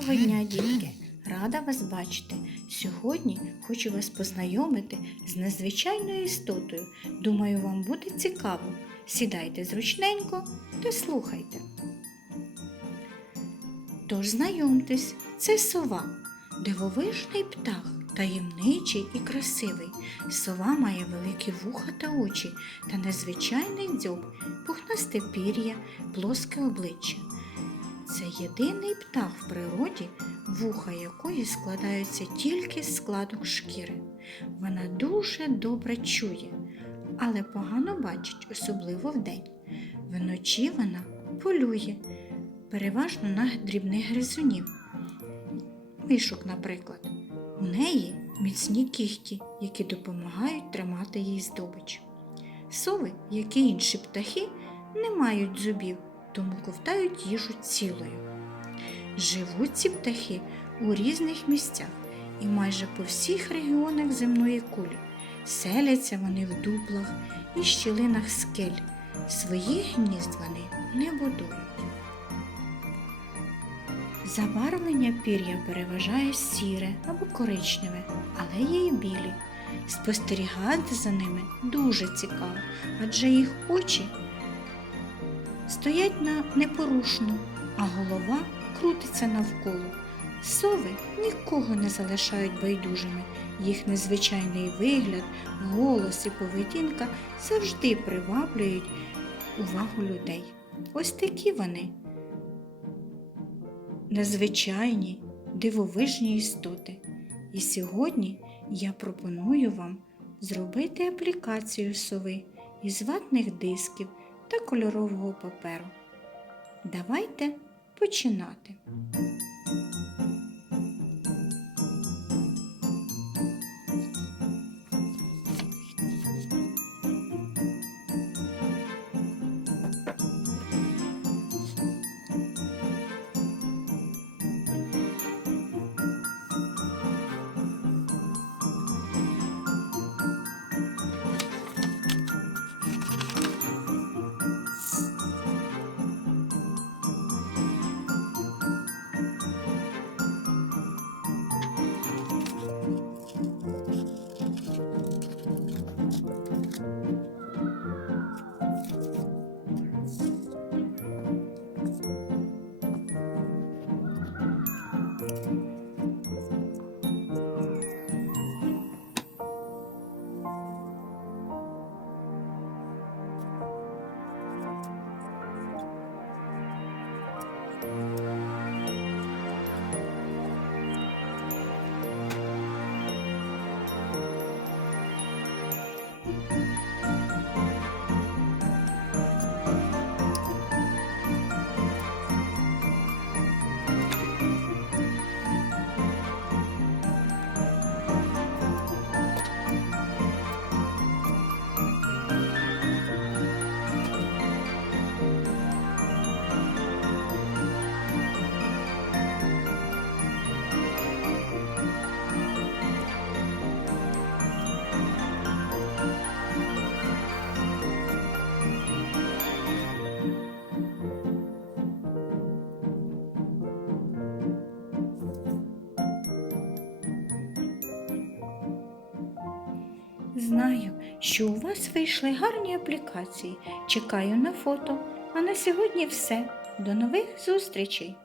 Доброго дня, дітки! Рада вас бачити. Сьогодні хочу вас познайомити з незвичайною істотою. Думаю, вам буде цікаво. Сідайте зручненько та слухайте. Тож знайомтесь, це сова, дивовижний птах, таємничий і красивий. Сова має великі вуха та очі та незвичайний дзьоб, пухнасте пір'я, плоске обличчя. Це єдиний птах в природі, вуха якої складаються тільки з складок шкіри. Вона дуже добре чує, але погано бачить, особливо вдень. Вночі вона полює, переважно на дрібних гризунів. Мишок, наприклад. У неї міцні кіхті, які допомагають тримати їй здобич. Сови, як і інші птахи, не мають зубів, тому ковтають їжу цілою. Живуть ці птахи у різних місцях і майже по всіх регіонах земної кулі. Селяться вони в дуплах і щілинах скель. Своїх гнізд вони не будують. Забарвлення пір'я переважає сіре або коричневе, але є й білі. Спостерігати за ними дуже цікаво, адже їх очі стоять на непорушно, а голова крутиться навколо. Сови нікого не залишають байдужими. Їх незвичайний вигляд, голос і поведінка завжди приваблюють увагу людей. Ось такі вони незвичайні, дивовижні істоти. І сьогодні я пропоную вам зробити аплікацію сови із ватних дисків та кольорового паперу. Давайте починати. Знаю, що у вас вийшли гарні аплікації. Чекаю на фото. А на сьогодні все. До нових зустрічей!